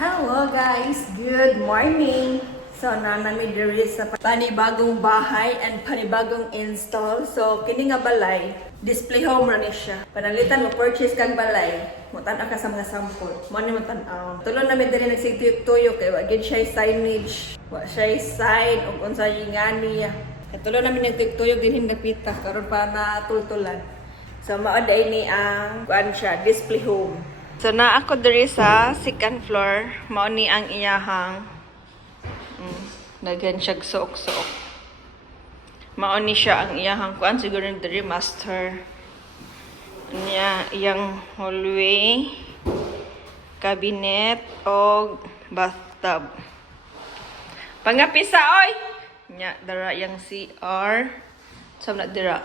Hello guys, good morning. So namin diri sa panibagong bahay and panibagong install. So kini nga balay, display home ra ni siya. Panalitan mo purchase kang balay, mo tan-aw ka sa mga sample. Mo ni mo tan-aw. Tulon namin diri nagsigtuyo kay wa gid siya signage, wa siya sign ug unsay ngani. Tulon namin nagtigtuyo din nagpita karon pa na tultulan. So mao ni ang kuan siya, display home. So na ako diri sa second floor, mao ni ang iyahang daghan siya suok-suok. Mao ni siya ang iyahang kuan siguro diri master. Niya iyang hallway, cabinet o bathtub. Pangapisa oy. Nya dara yang CR. Sam na dira.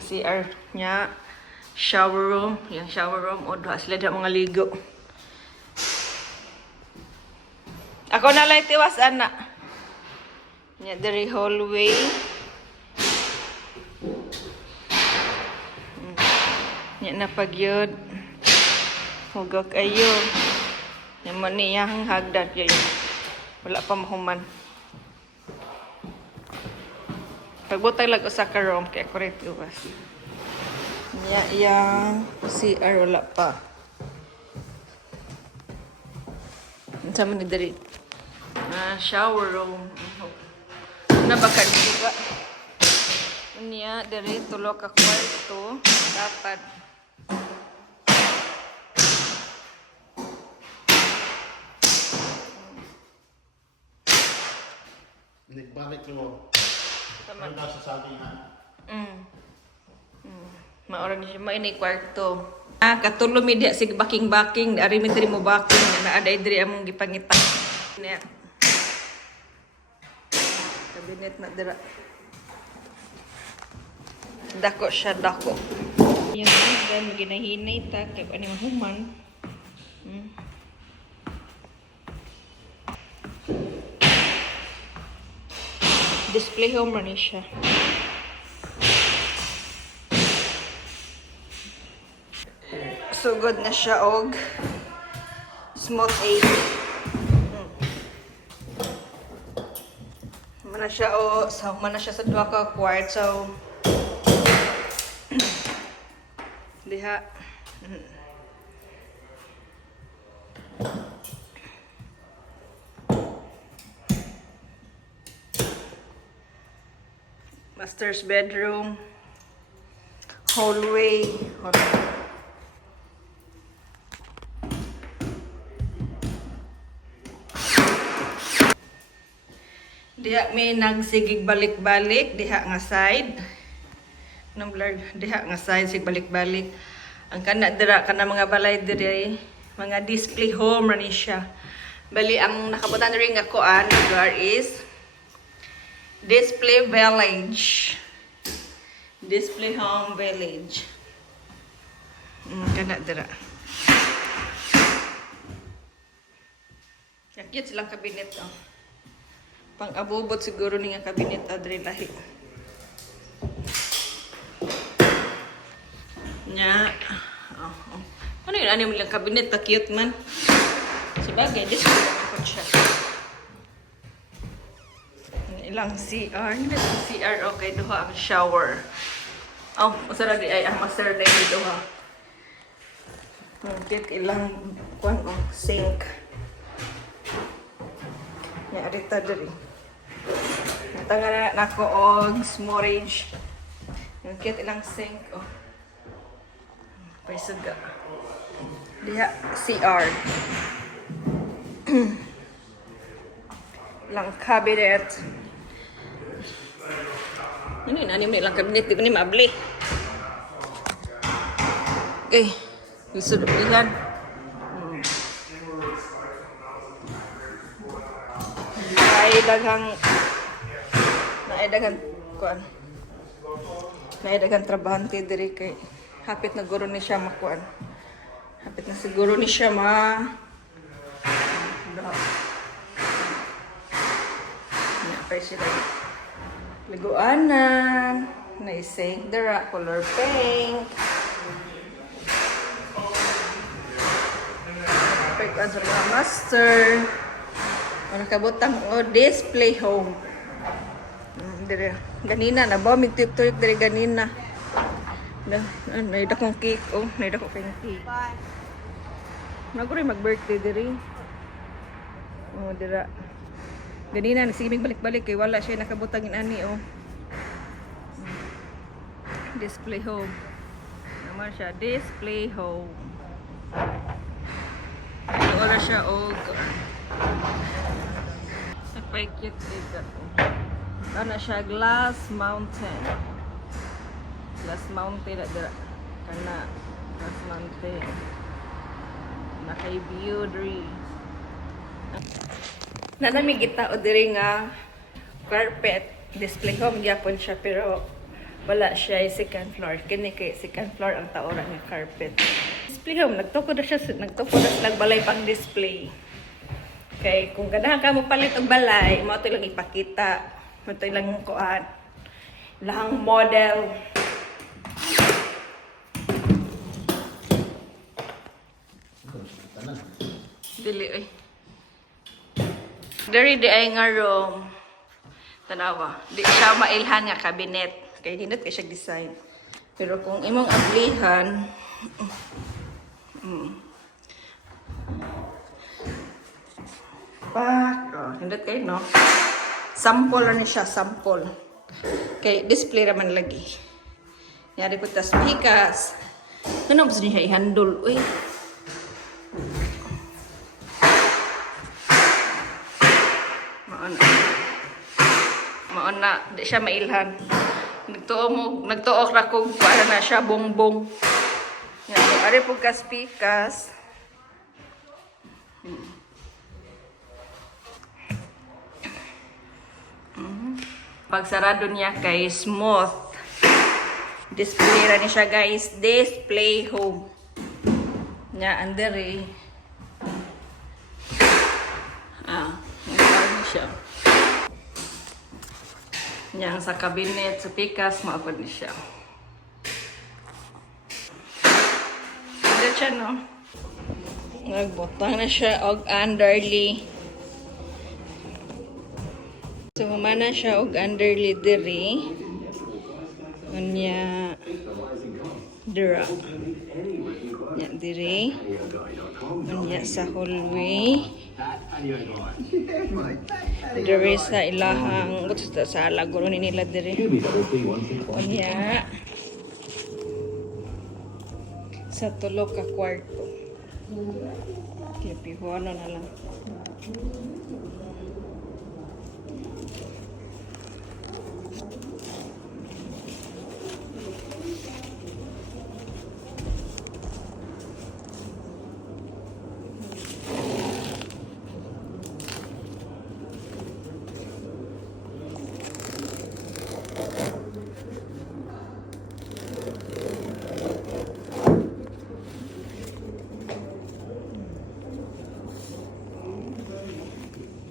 CR nya shower room, yung shower room o doha sila da mga ligo. Ako na lang tiwas ana. Nya diri hallway. Nya na pagyud. Hugak ayo. Nya man niyang hagdan kay. Wala pa mahuman. Pagbutay lag usa ka room kay ako rin tiwas. Nya yang CR wala pa. Unsa man ni diri? Shower room. Nabakad juga. Nya diri tulo ka kwarto dapat. Balik lo. Tama. Ano sa sabi nga? Maura ni siya mainay kwarto. Katulo mi diya sig baking-baking, ari mi diri mo baking na aday diri among gipangita. Niya. Kabinet na dira. Dako siya dako. Yung hagdan ginahinay ta kay ani mahuman. Display home ra ni siya. Sugod na siya og small 8. Mana siya sa duha ka quart so diha master's bedroom, hallway. Diha may nagsigig balik-balik diha nga side. No blur diha nga side sig balik-balik. Ang kana dira kana mga balay diri mga display home ra ni siya. Bali ang nakabutan ring nga kuan lugar is display village. Display home village. Kana dira. Yakit silang kabinet oh. Pang-abubot siguro ni nga kabinet adre lahi. Nya. Ano yun? Ano yung kabinet? Pa-cute man. Sabagay, this is what siya. Ilang CR. Hindi lang CR. Okay, duha ang shower. Oh, masarap di ay ang master na yung duha. Cute ilang sink. Nya, arita diri. Natanga na ko og storage. Yung cute ilang sink oh. Paisuga. Diha CR. Lang cabinet. Ano yun? Ano yung lang cabinet? Di ko ni maabli. Okay. Isod ulihan. Naidaghang kuan. Naidaghang trabahante diri kay hapit na guro ni siya makuan. Hapit na siguro ni siya Napay sila. Liguanan. Naisink dira color pink. perfect answer nga master. Ano kabutang o display home. Dire ganina na ba mig tuyok dire ganina. Na naida kong cake oh, naida ko kay cake. Naguri mag-birthday dire. Oh, dira. Ganina sige mig balik-balik kay wala siya nakabutang ani oh. Display home. Naman siya display home. Wala siya og napay-cute dito. Ano siya glass mountain. Glass mountain na dira. Kana glass mountain. Nakay-view diri. Nanami kita o diri nga carpet. Display home gyapon siya pero wala siya ay second floor. Kini kay second floor ang taoran nga carpet. Display home nagtukod na siya nagbalay pang display. Kay kung ganahan ka mo palit og balay, mo to lang ipakita. Mo to lang kuan. Lahang model. Dili oy. Dari di ay nga room. Tanawa, di siya mailhan nga cabinet. Kay dinit kay siya design. Pero kung imong ablihan, hindot kayo, no? Sample na siya, sample. Kay display naman lagi. Yari po tas pikas. Ano ba niya i-handle? Uy. Mauna, di siya mailhan. Nagtuok ra kog para na siya bongbong. Yan, ari po kas pikas. Pag sarado niya kay smooth. Display ra ni siya guys. Display home. Nya under eh. Yan siya. Nya sa cabinet, sa pikas, maapod ni siya. Hindi siya no. Nagbutang na siya og underly. So, mamana siya og underly diri. Unya dira. Nya diri. Unya sa hallway. Diri sa ilahang buto sa laguro ni nila diri. Unya sa tulo ka kwarto. Kaya pihuano na lang.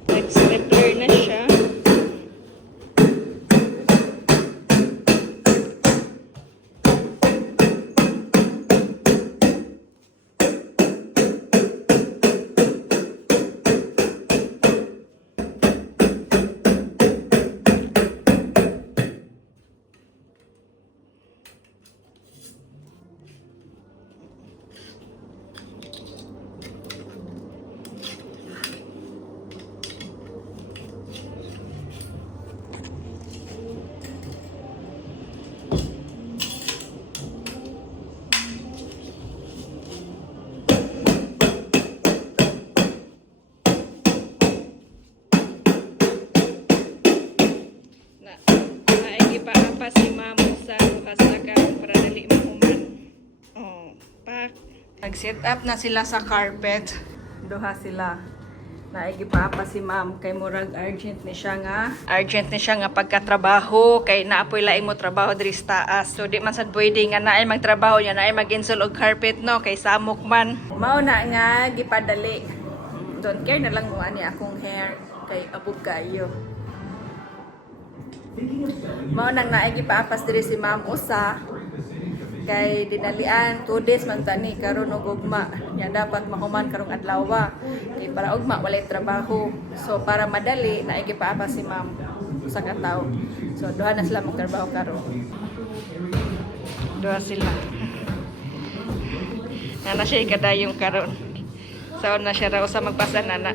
Nag-stepler na siya. Si mamo sa kasakan para dali mahuman. Oh, pak. Nag-set up na sila sa carpet. Duha sila. Naigipapa si ma'am kay murag urgent ni siya nga pagkatrabaho kay naapoy laing mo trabaho diri sa taas. So di man sad pwede nga naay magtrabaho niya naay mag-install og carpet no kay samok man. Mao na nga gipadali. Don't care na lang mo ani akong hair kay abog kayo. Mao nang naay gipaapas diri si Ma'am Usa Kay dinalian 2 days man tani karon og ugma. Nya dapat mahuman karong adlaw. Kay para ugma walay trabaho. So para madali na ikipaapa si ma'am sa kataw. So duha na sila magtrabaho karon. Duha sila. Nana siya ikadayong karon. So na siya ra usa magpasan ana.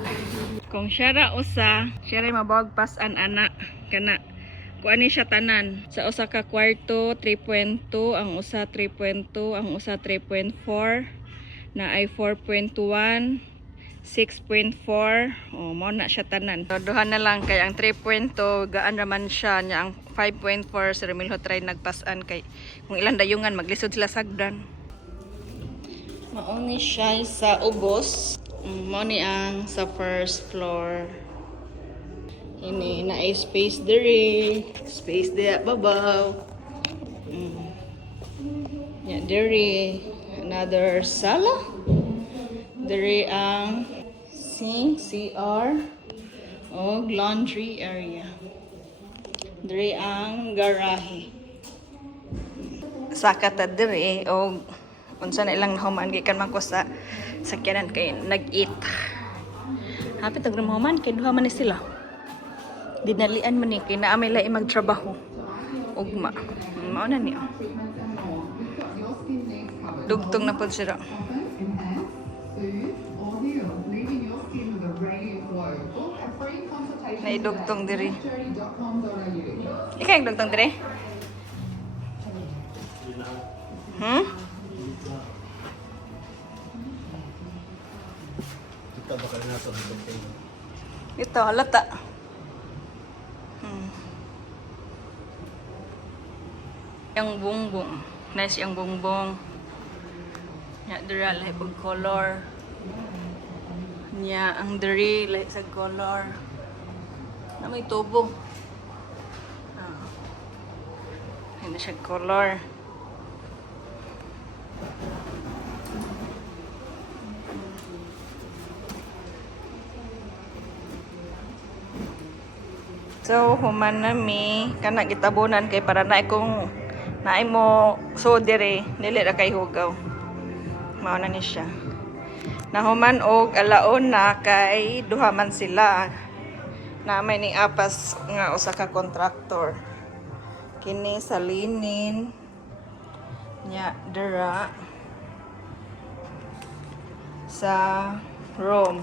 Kung siya ra usa, siya ra mabawag pasan ana kana. Kuani siya tanan. Sa usa ka kwarto 3.2, ang usa 3.2, ang usa 3.4, na ay 4.1, 6.4. Oh, mo na siya tanan. So duha na lang kay ang 3.2 gaan raman siya nya ang 5.4 si Remilho try nagpasan kay kung ilang dayungan maglisod sila sagdan. Mauni siya sa ubos. Mo ni ang sa first floor. Ini na ay space diri. Space di babaw. Ya diri another sala. Diri ang sink, CR, o laundry area. Diri ang garahe. Saka ta diri o unsa na ilang nahuman gikan man ko sa sakyanan kay nag-eat. Hapit og nahuman kay duha man ni sila. Dinalian man ni kay naa may lain magtrabaho. Ugma. Mao na niya. Dugtong na pud siya. Naidugtong diri. Ikay dugtong diri? Kita bakal nato Ito, halata. Yang bongbong. Nice yang bongbong. Nya dira lahi pag color. Nya ang diri lahi sa color. Na may tubo. Hindi siya color. So, human nami, kana gitabunan kay para na kung naay mo so dire, dili ra kay hugaw. Mao na ni siya. Nahuman og alaon na kay duha man sila. Na may ning apas nga usa ka kontraktor. Kini sa linin nya dira sa room.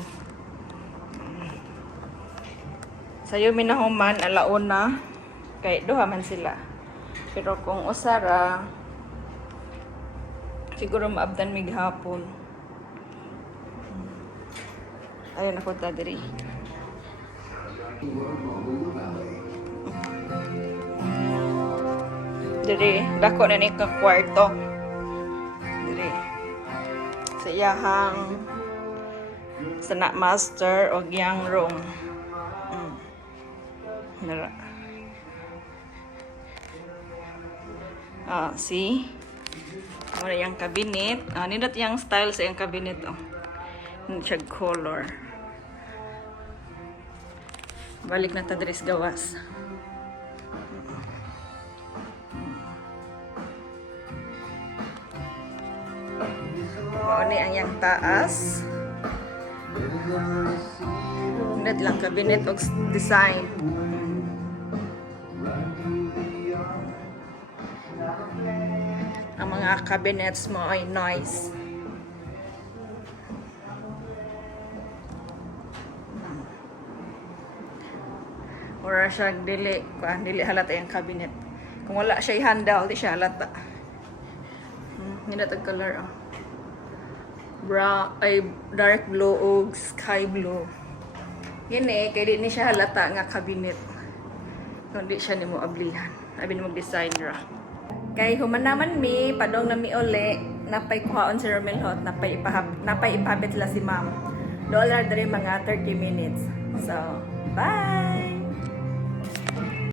Sayo minahuman alaon na kay duha man sila. Pero kung usara siguro maabdan mig hapon. Ayun ako ta diri. Diri, dako na ni ka kwarto. Diri. Sa iyahang sana master o yang room. Nara. See? Wala yung cabinet. Nindot yung style sa yung cabinet. Hindi siya color. Balik na tadris gawas. Ini ang yang taas. Nindot lang cabinet o design. Ang mga cabinets mo ay nice. Ora siya dili halata yung cabinet. Kung wala siya i-handle, di siya halata. Hindi na color. Brown, ay dark blue o sky blue. Gini, kaya di siya halata nga cabinet. Kung di siya ni mo ablihan. Abi ni mo design ra. Kay human naman mi, padong na mi uli, napay kuhaon si Remilho, napay ipahapit sila si ma'am. $1 dari mga 30 minutes. So, bye!